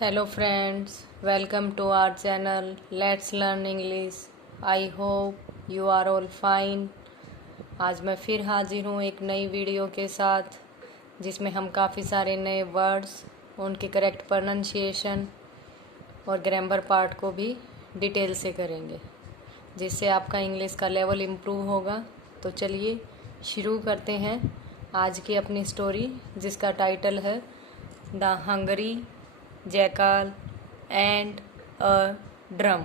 Hello friends, welcome to our channel Let's Learn English. I hope you are all fine. आज मैं फिर हाजिर हूँ एक नई वीडियो के साथ जिसमें हम काफ़ी सारे नए वर्ड्स, उनके करेक्ट प्रोनंसिएशन और ग्रामर पार्ट को भी डिटेल से करेंगे जिससे आपका इंग्लिश का लेवल इम्प्रूव होगा। तो चलिए शुरू करते हैं आज की अपनी स्टोरी जिसका टाइटल है the Hungary jackal and a drum.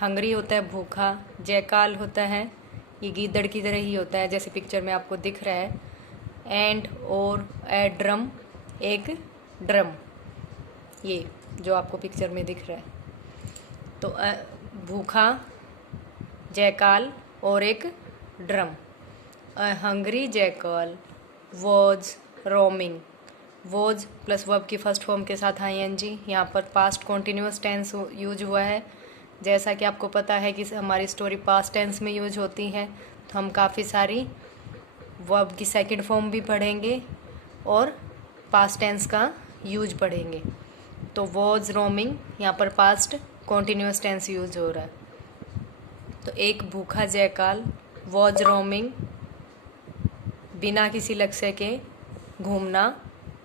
Hungary होता है भूखा, जैकाल होता है ये गीदड़ की तरह ही होता है जैसे पिक्चर में आपको दिख रहा है, एंड और ए ड्रम एक ड्रम, ये जो आपको पिक्चर में दिख रहा है। तो भूखा, जैकाल और एक drum. A Hungary jackal was roaming. Was plus verb की फर्स्ट फॉर्म के साथ आईएनजी, यहाँ पर पास्ट कॉन्टिन्यूस टेंस यूज हुआ है। जैसा कि आपको पता है कि हमारी स्टोरी पास्ट टेंस में यूज होती है, तो हम काफ़ी सारी वर्ब की सेकंड फॉर्म भी पढ़ेंगे और पास्ट टेंस का यूज पढ़ेंगे। तो वॉज रोमिंग यहाँ पर पास्ट कॉन्टिन्यूस टेंस यूज हो रहा है। तो एक भूखा जैकाल वॉज रोमिंग, बिना किसी लक्ष्य के घूमना,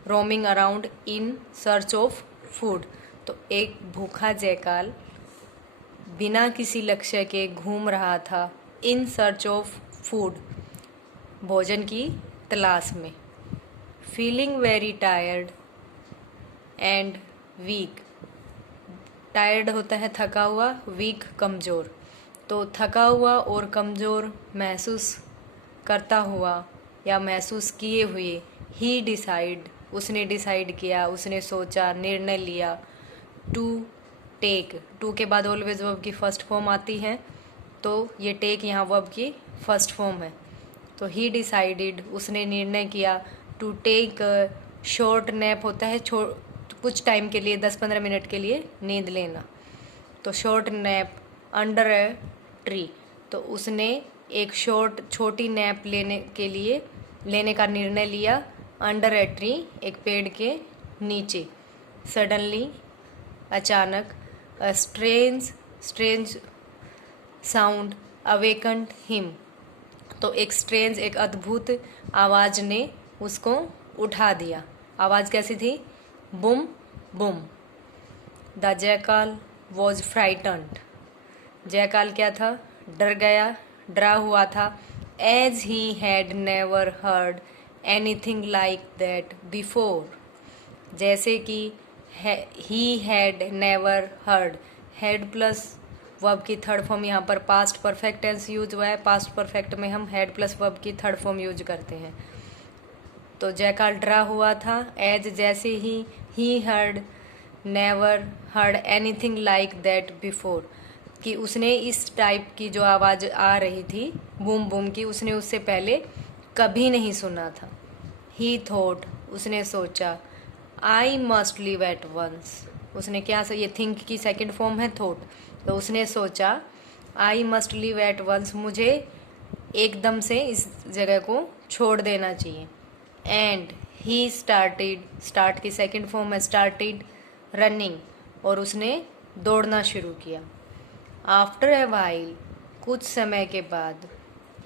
roaming around in search of food. तो एक भूखा जैकाल बिना किसी लक्ष्य के घूम रहा था इन सर्च ऑफ फूड, भोजन की तलाश में। Feeling very tired and weak. Tired होता है थका हुआ, वीक कमज़ोर। तो थका हुआ और कमज़ोर महसूस करता हुआ या महसूस किए हुए, ही डिसाइड उसने डिसाइड किया, उसने सोचा, निर्णय लिया। टू टेक, टू के बाद ऑलवेज वर्ब की फर्स्ट फॉर्म आती है, तो ये टेक यहाँ वर्ब की फर्स्ट फॉर्म है। तो ही डिसाइडेड उसने निर्णय किया, टू टेक शॉर्ट नैप होता है कुछ टाइम के लिए, 10-15 मिनट के लिए नींद लेना। तो short nap under a tree, तो उसने एक छोटी नैप लेने का निर्णय लिया अंडर ए ट्री, एक पेड़ के नीचे। सडनली अचानक, a strange sound awakened him, तो एक स्ट्रेंज एक अद्भुत आवाज़ ने उसको उठा दिया। आवाज़ कैसी थी? Boom boom. The jackal was frightened. Jackal क्या था? डर गया, डरा हुआ था। As he had never heard anything like that before, जैसे कि he had never heard, had plus verb की थर्ड फॉर्म यहाँ पर पास्ट परफेक्ट टेंस यूज हुआ है। पास्ट परफेक्ट में हम हैड प्लस वर्ब की थर्ड फॉर्म यूज करते हैं। तो जैकाल डरा हुआ था, एज जैसे he heard never heard anything like that before, कि उसने इस टाइप की जो आवाज़ आ रही थी बूम बूम की, उसने उससे पहले कभी नहीं सुना था। ही थॉट उसने सोचा, I must leave at once, उसने क्या ये थिंक की सेकंड फॉर्म है थॉट, तो उसने सोचा I must leave at once, मुझे एकदम से इस जगह को छोड़ देना चाहिए। एंड ही स्टार्टेड, स्टार्ट की सेकंड फॉर्म है स्टार्टेड रनिंग, और उसने दौड़ना शुरू किया। आफ्टर ए वाइल, कुछ समय के बाद,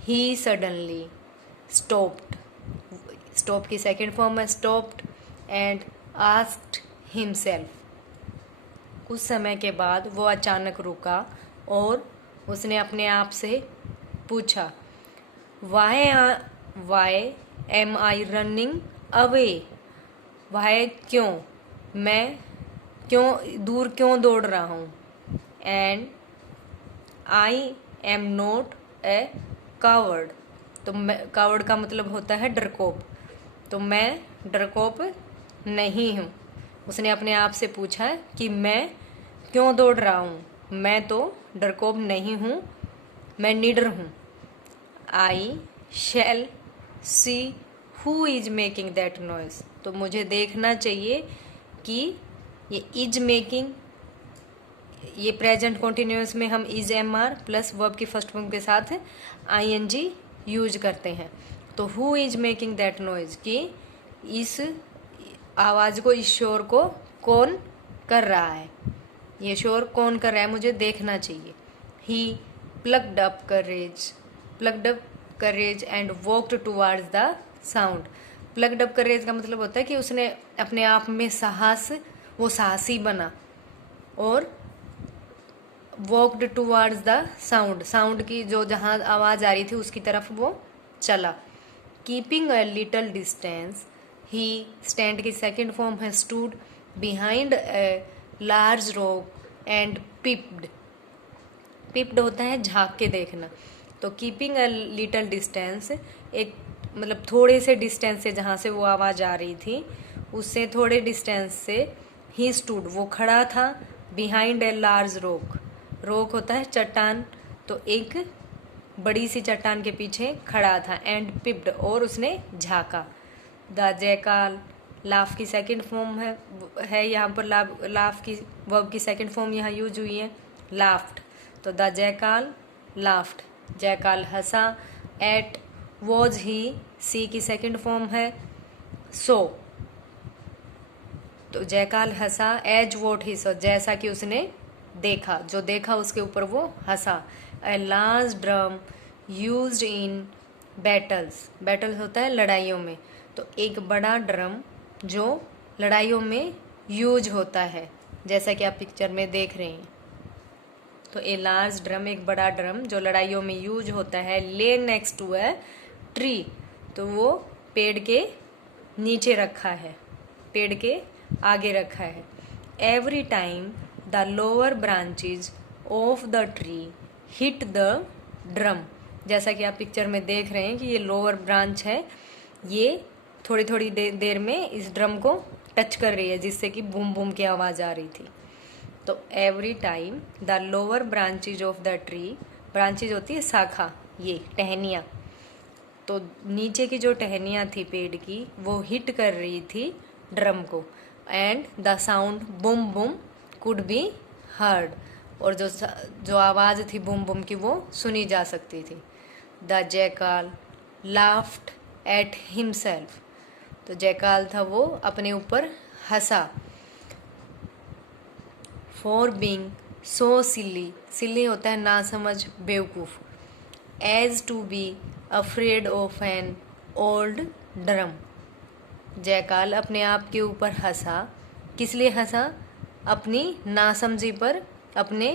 ही सडनली स्टॉप्ड, स्टॉप की सेकंड फॉर्म है स्टॉप्ड, एंड आस्क्ड हिमसेल्फ, कुछ समय के बाद वो अचानक रुका और उसने अपने आप से पूछा, वाई एम आई रनिंग अवे, वाई क्यों, मैं दूर क्यों दौड़ रहा हूँ। And I am not a coward, तो कावर्ड का मतलब होता है डरपोक, तो मैं डरपोक नहीं हूँ। उसने अपने आप से पूछा कि मैं क्यों दौड़ रहा हूँ, मैं तो डरपोक नहीं हूँ, मैं निडर हूँ। I shall see who is making that noise, तो मुझे देखना चाहिए कि ये इज मेकिंग, ये प्रेजेंट कॉन्टिन्यूस में हम is am are plus verb की फर्स्ट फॉर्म के साथ आईएनजी यूज करते हैं। तो who is making that noise, कि इस आवाज़ को, इस शोर को कौन कर रहा है, ये शोर कौन कर रहा है मुझे देखना चाहिए। He plucked up courage and walked towards the sound. Plucked up courage का मतलब होता है कि उसने अपने आप में साहस, वो साहसी बना, और walked towards the sound, sound की जो जहाँ आवाज़ आ रही थी उसकी तरफ वो चला। Keeping a little distance he stand की सेकेंड फॉर्म है stood behind a large rock and peeped. Peeped होता है झाँक के देखना। तो कीपिंग अ लिटल डिस्टेंस, एक मतलब थोड़े से डिस्टेंस से, जहाँ से वो आवाज़ आ रही थी उससे थोड़े डिस्टेंस से ही स्टूड, वो खड़ा था, behind a large rock, rock होता है चट्टान, तो एक बड़ी सी चट्टान के पीछे खड़ा था। एंड पिप्ड, और उसने झाँका। द जैकाल, लाफ की सेकंड फॉर्म है यहाँ पर, लाफ की वर्ब की सेकंड फॉर्म यहाँ यूज हुई है, लाफ्ड। तो द जैकाल लाफ्ड, जैकाल हंसा। एट वॉज ही, सी की सेकंड फॉर्म है सो, तो जैकाल हंसा। एज वॉट ही सो, जैसा कि उसने देखा, जो देखा उसके ऊपर वो हंसा। A large drum used in battles, battles होता है लड़ाइयों में, तो एक बड़ा ड्रम जो लड़ाइयों में यूज होता है, जैसा कि आप पिक्चर में देख रहे हैं। तो ए लार्ज ड्रम, एक बड़ा ड्रम जो लड़ाइयों में यूज होता है। ले नेक्स्ट टू ए ट्री, तो वो पेड़ के नीचे रखा है, पेड़ के आगे रखा है। Every time the lower branches of the tree hit the drum, जैसा कि आप पिक्चर में देख रहे हैं कि ये लोअर ब्रांच है, ये थोड़ी थोड़ी देर में इस ड्रम को टच कर रही है, जिससे कि बूम बूम की आवाज़ आ रही थी। तो every time the lower branches of the tree, branches होती है शाखा, ये टहनियाँ, तो नीचे की जो टहनियाँ थी पेड़ की वो हिट कर रही थी ड्रम को। And the sound boom boom could be heard, और जो आवाज़ थी बूम बूम की वो सुनी जा सकती थी। The jackal laughed eight himself, तो जैकाल था वो अपने ऊपर हंसा। फॉर बीइंग सो सिली, सिली होता है नासमझ, बेवकूफ़। As to be afraid of an old drum, jackal अपने आप के ऊपर हंसा। किस लिए हंसा? अपनी नासमझी पर, अपने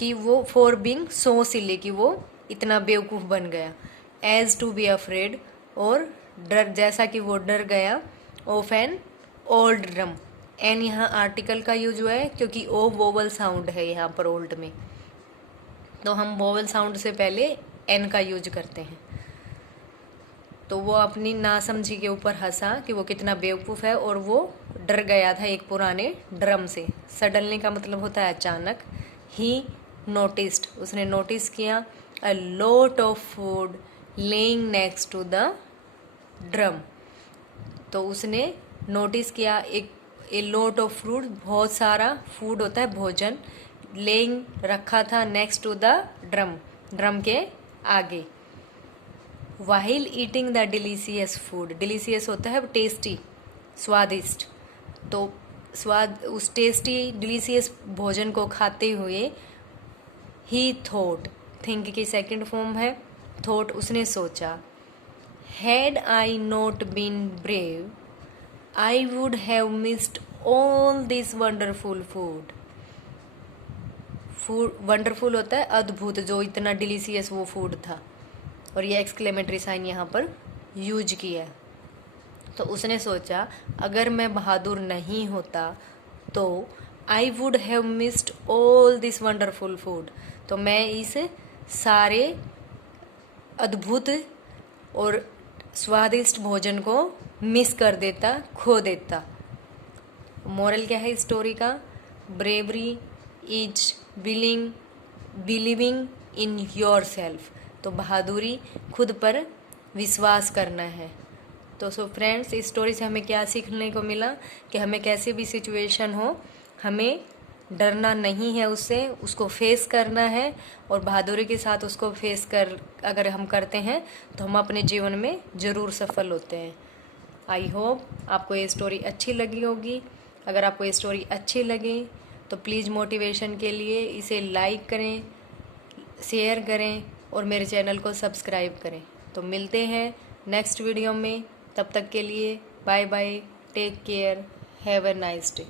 कि वो फॉर बीइंग सो सिली, कि वो इतना बेवकूफ़ बन गया। एज टू बी अफ्रेड, और डर, जैसा कि वो डर गया, of an old drum. An यहाँ आर्टिकल का यूज हुआ है क्योंकि ओ वोवल साउंड है यहाँ पर ओल्ड में, तो हम वोवल साउंड से पहले एन का यूज करते हैं। तो वो अपनी नासमझी के ऊपर हंसा कि वो कितना बेवकूफ़ है, और वो डर गया था एक पुराने ड्रम से। सडनली का मतलब होता है अचानक। ही नोटिस्ड, उसने नोटिस किया, a lot of food laying next to the drum, तो उसने नोटिस किया एक ए लॉट ऑफ फ्रूट, बहुत सारा फूड होता है भोजन, लेइंग रखा था, next to the drum, drum के आगे। While eating the delicious food, delicious होता है टेस्टी, स्वादिष्ट, तो उस टेस्टी डिलीशियस भोजन को खाते हुए ही थॉट, थिंक की सेकंड फॉर्म है थॉट, उसने सोचा। Had I not been brave I would have missed all this wonderful food. Wonderful होता है अद्भुत, जो इतना डिलीशियस वो फूड था, और ये एक्सक्लेमेटरी साइन यहाँ पर यूज किया। तो उसने सोचा अगर मैं बहादुर नहीं होता तो आई would have missed all this wonderful food, तो मैं इस सारे अद्भुत और स्वादिष्ट भोजन को मिस कर देता, खो देता। मोरल क्या है इस स्टोरी का? Bravery is believing in your self, तो बहादुरी खुद पर विश्वास करना है। तो सो फ्रेंड्स, इस स्टोरी से हमें क्या सीखने को मिला कि हमें कैसे भी सिचुएशन हो, हमें डरना नहीं है उससे, उसको फेस करना है, और बहादुरी के साथ उसको फेस कर अगर हम करते हैं तो हम अपने जीवन में ज़रूर सफल होते हैं। आई होप आपको ये स्टोरी अच्छी लगी होगी। अगर आपको ये स्टोरी अच्छी लगे तो प्लीज़ मोटिवेशन के लिए इसे लाइक करें, शेयर करें और मेरे चैनल को सब्सक्राइब करें। तो मिलते हैं नेक्स्ट वीडियो में, तब तक के लिए bye bye, take care, have a nice day.